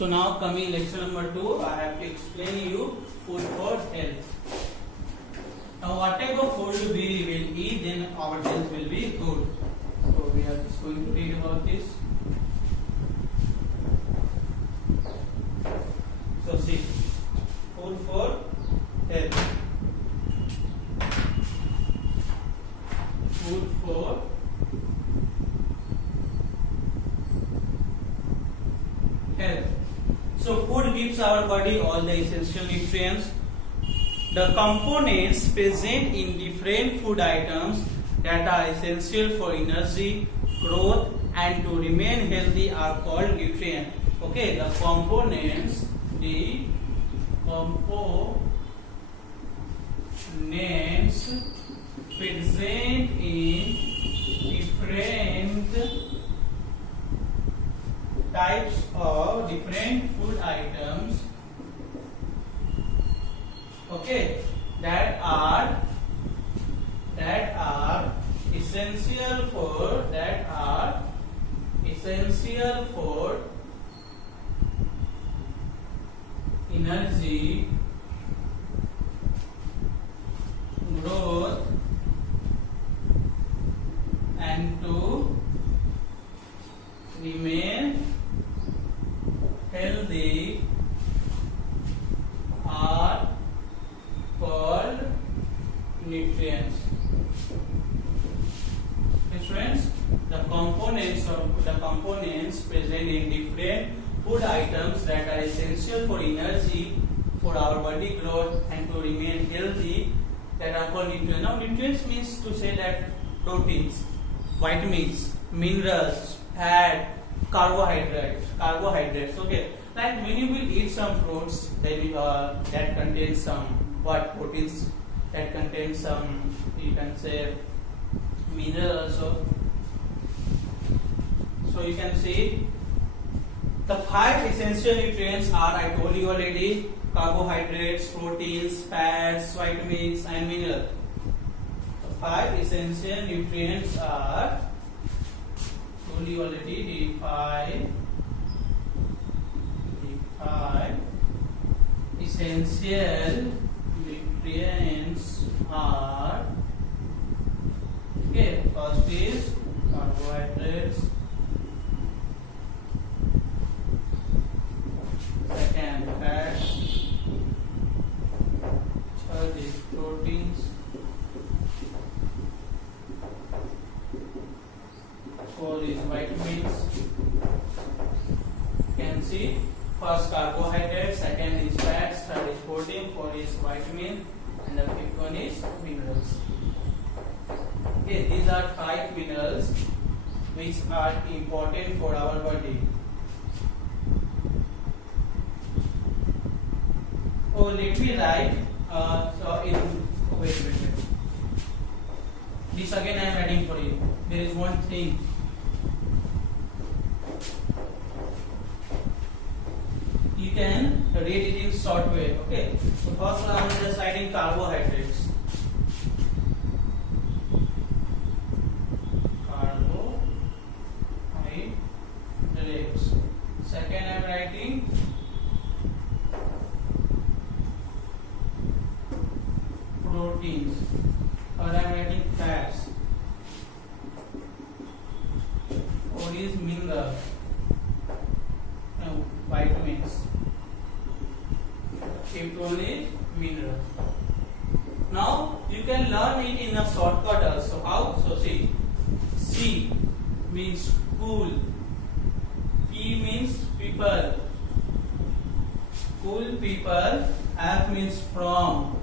So now coming lecture number 2, I have to explain you food for health. Now what type of food we will eat, then our health will be good. So we are just going to read about this. So see, food for health. Food for health. So food gives our body all the essential nutrients. The components present in different food items that are essential for energy, growth, and to remain healthy are called nutrients. Okay, the components present in different types of different food items, okay, that are essential for energy, growth, and to remain healthy are called nutrients. Friends, the components present in different food items that are essential for energy, for our body growth, and to remain healthy, that are called nutrients. Now nutrients means to say that proteins, vitamins, minerals, fat, carbohydrates. Okay, like when you will eat some fruits that contain some proteins, that contain some, you can say, mineral also. So you can see the 5 essential nutrients are, I told you already, carbohydrates, proteins, fats, vitamins, and minerals. The 5 essential nutrients are, told you already, the 5 essential nutrients are, okay, first is carbohydrates, second fats, third is proteins, fourth is vitamins. You can see first carbohydrates, second is fats, third is protein, fourth is vitamin, and the fifth one is minerals. Okay, these are 5 minerals which are important for our body. Oh, let me write. Wait. This again I am writing for you. There is one thing. You can read it in short way. Okay. So first I am just writing carbohydrates. Second I am writing proteins. Third I am writing fats. Fourth is mineral. Vitamins. Fifth one is mineral. Now you can learn it in a shortcut also. How? So see, C means cool. P means people, cool people. F means from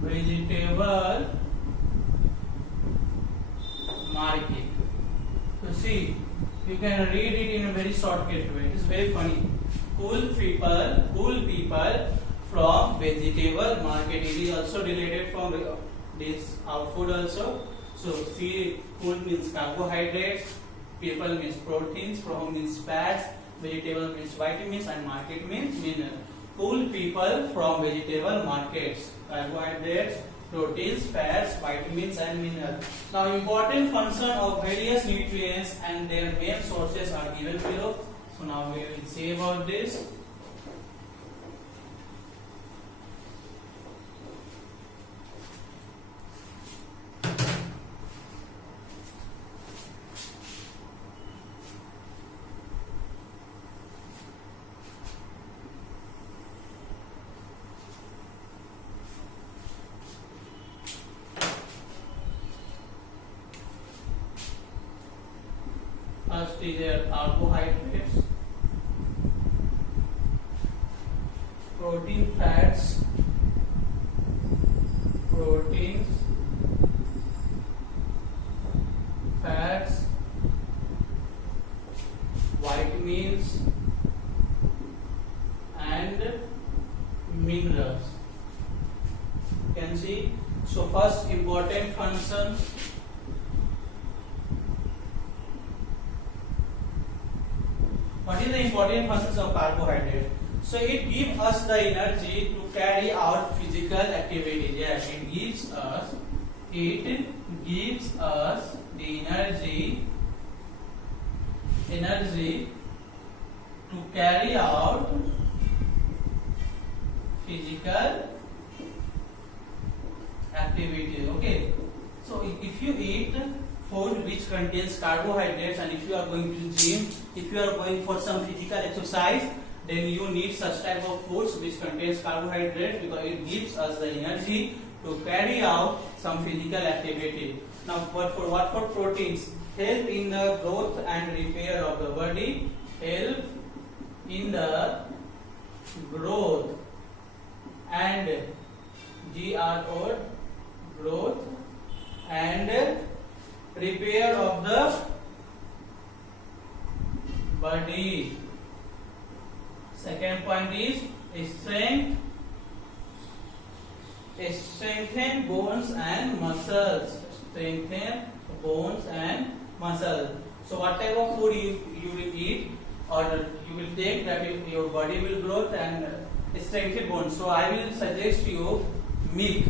vegetable market. So see, you can read it in a very shortcut way. It is very funny. Cool people from vegetable market. It is also related from this our food also. So see, cool means carbohydrates, people means proteins, from means fats, vegetable means vitamins, and market means mineral. Cool people from vegetable markets, carbohydrates, proteins, fats, vitamins and minerals. Now important function of various nutrients and their main sources are given below. So now we will see about this. First is their carbohydrates, protein, fats, proteins, fats, vitamins and minerals. You can see. So first important function. What is the important functions of carbohydrate? So it gives us the energy to carry out physical activity. Yes, it gives us the energy to carry out physical activity. Okay. So if you eat food which contains carbohydrates, and if you are going to gym, if you are going for some physical exercise, then you need such type of foods which contains carbohydrates, because it gives us the energy to carry out some physical activity. Now for proteins? Help in the growth and repair of the body. Help in the growth and growth and repair of the body. Second point is strengthen bones and muscles. Strengthen bones and muscles. So what type of food you will eat or you will take, that your body will grow and strengthen bones. So I will suggest you milk.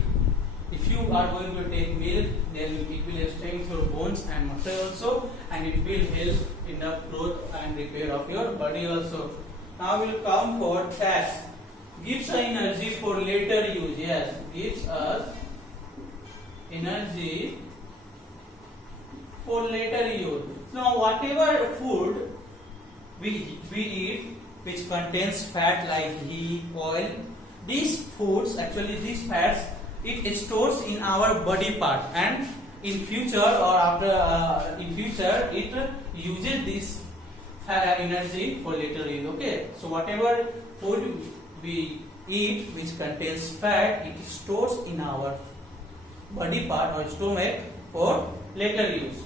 If you are going to take milk, then it will strengthen your bones and muscles also, and it will help in the growth and repair of your body also. Now we will come for fats. Gives us energy for later use. Yes, gives us energy for later use. Now whatever food we eat which contains fat like ghee, oil, these foods, actually these fats, it stores in our body part, and in future or after in future it uses this energy for later use. Okay, so whatever food we eat which contains fat, it stores in our body part or stomach for later use.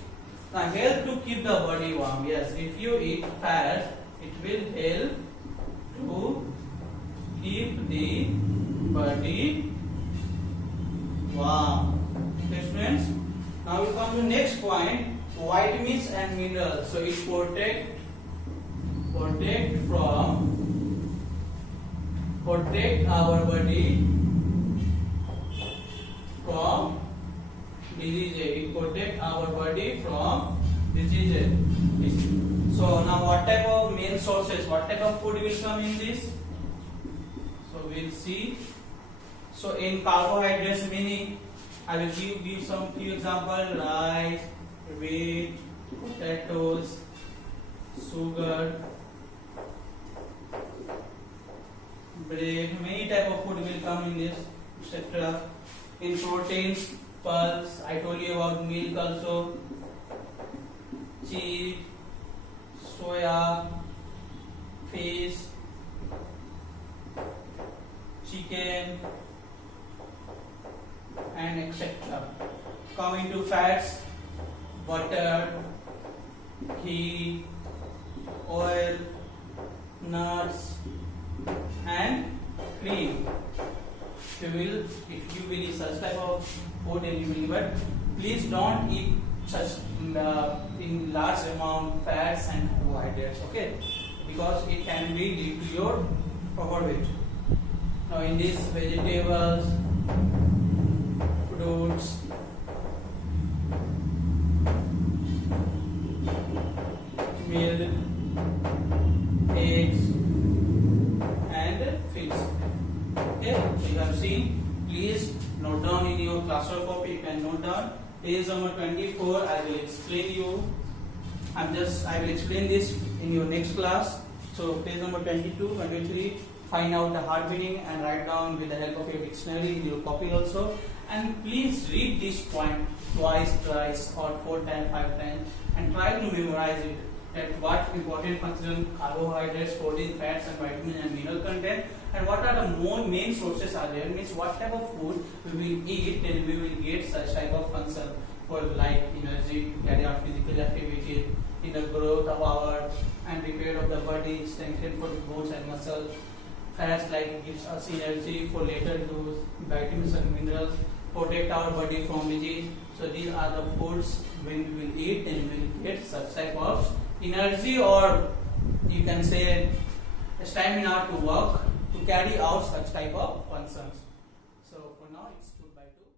Now help to keep the body warm. Yes, if you eat fat, it will help to keep the body warm. Okay, students. Now we come to next point, vitamins and minerals. So it protect our body from diseases. It protect our body from diseases. So now what type of main sources, what type of food will come in this? So we'll see. So in carbohydrates, meaning I will give some few examples: rice, wheat, potatoes, sugar, bread. Many type of food will come in this, etc. In proteins, pulse. I told you about milk also. Cheese, soya, fish, chicken, and etc. Coming to fats, butter, ghee, oil, nuts, and cream. If you will eat such type of food, and you will, but please don't eat such in large amount fats and carbohydrates. Okay, because it can lead to your overweight. Now in these vegetables, fruits, milk, eggs, and fish. Okay, so you have seen. Please note down in your classwork copy. You can note down. Page number 24. I will explain you. I will explain this in your next class. So page number 22, 23. Find out the hard meaning and write down with the help of your dictionary in your copy also. And please read this point twice, thrice, or 4 times, 5 times, and try to memorize it. That what important function carbohydrates, protein, fats, and vitamin and mineral content, and what are the more main sources are there. Means what type of food we will eat, then we will get such type of function for like energy, carry out physical activity, in the growth of our and repair of the body, strengthen for the bones and muscles. Fats like gives us energy for later use, vitamins and minerals protect our body from disease. So these are the foods when we will eat, then we will get such type of energy, or you can say stamina to work to carry out such type of functions. So for now it's goodbye to